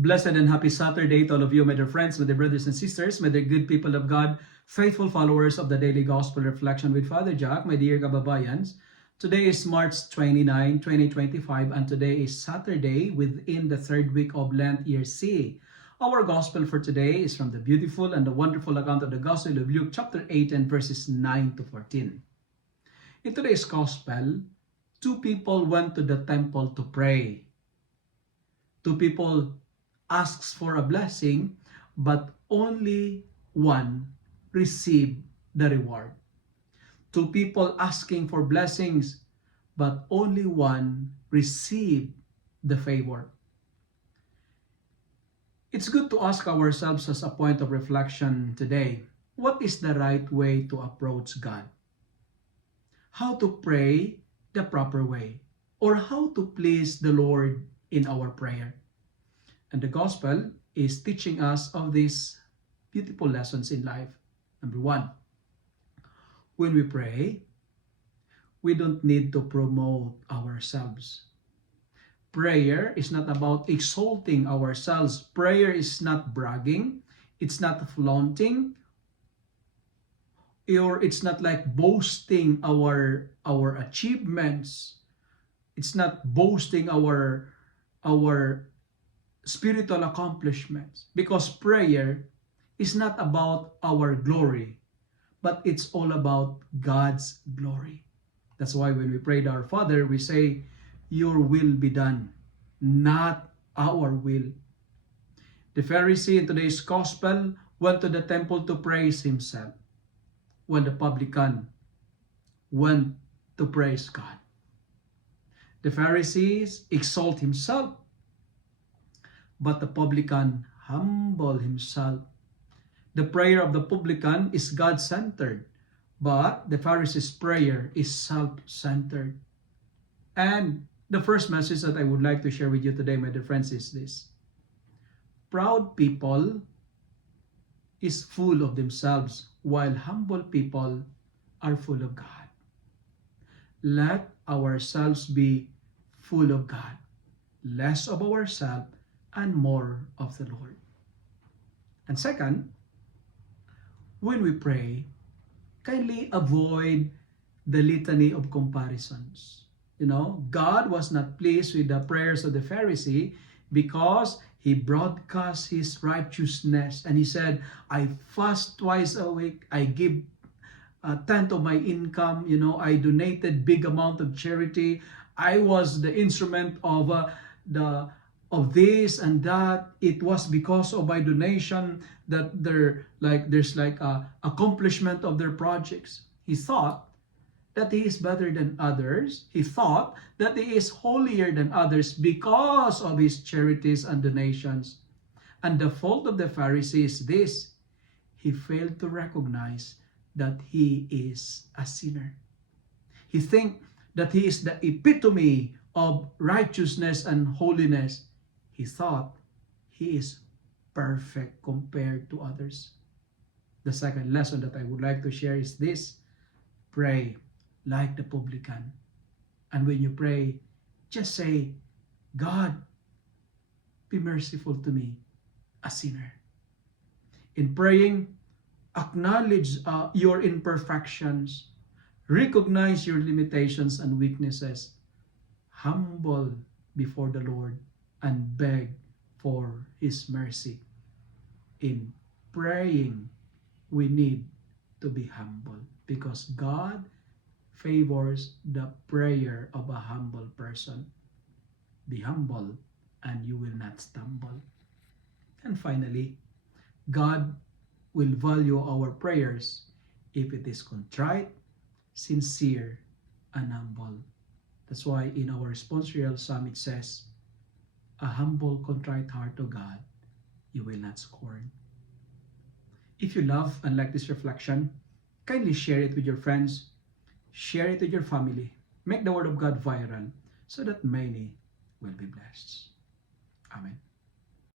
Blessed and happy Saturday to all of you, my dear friends, my dear brothers and sisters, my dear good people of God, faithful followers of the Daily Gospel Reflection with Father Jack, my dear kababayans. Today is March 29, 2025, and today is Saturday within the third week of Lent, Year C. Our Gospel for today is from the beautiful and the wonderful account of the Gospel of Luke, chapter 8 and verses 9 to 14. In today's Gospel, two people went to the temple to pray. Two people asks for a blessing, but only one received the reward. Two people asking for blessings, but only one received the favor. It's good to ask ourselves as a point of reflection today, what is the right way to approach God? How to pray the proper way, or how to please the Lord in our prayer. And the gospel is teaching us of these beautiful lessons in life. Number one, when we pray, we don't need to promote ourselves. Prayer is not about exalting ourselves. Prayer is not bragging. It's not flaunting. Or it's not like boasting our achievements. It's not boasting our spiritual accomplishments, because prayer is not about our glory, but it's all about God's glory. That's why when we pray to our Father, we say, your will be done, not our will. The Pharisee in today's gospel went to the temple to praise himself, while the publican went to praise God. The Pharisees exalt himself, but the publican humble himself. The prayer of the publican is God-centered, but the Pharisee's prayer is self-centered. And the first message that I would like to share with you today, my dear friends, is this. Proud people is full of themselves, while humble people are full of God. Let ourselves be full of God, less of ourselves, and more of the Lord. And second, when we pray, kindly avoid the litany of comparisons. God was not pleased with the prayers of the Pharisee because he broadcast his righteousness and he said, I fast twice a week, I give a tenth of my income, I donated big amount of charity, I was the instrument of this and that. It was because of my donation that there's a accomplishment of their projects. He thought that he is better than others. He thought that he is holier than others because of his charities and donations. And the fault of the Pharisee is this: he failed to recognize that he is a sinner. He think that he is the epitome of righteousness and holiness. He thought he is perfect compared to others. The second lesson that I would like to share is this: pray like the publican. And when you pray, just say, God, be merciful to me, a sinner. In praying, acknowledge your imperfections, recognize your limitations and weaknesses, humble before the Lord, and beg for His mercy. In praying, we need to be humble because God favors the prayer of a humble person. Be humble and you will not stumble. And finally, God will value our prayers if it is contrite, sincere, and humble. That's why in our responsorial psalm it says, a humble, contrite heart, O God, you will not scorn. If you love and like this reflection, kindly share it with your friends, share it with your family, make the Word of God viral so that many will be blessed. Amen.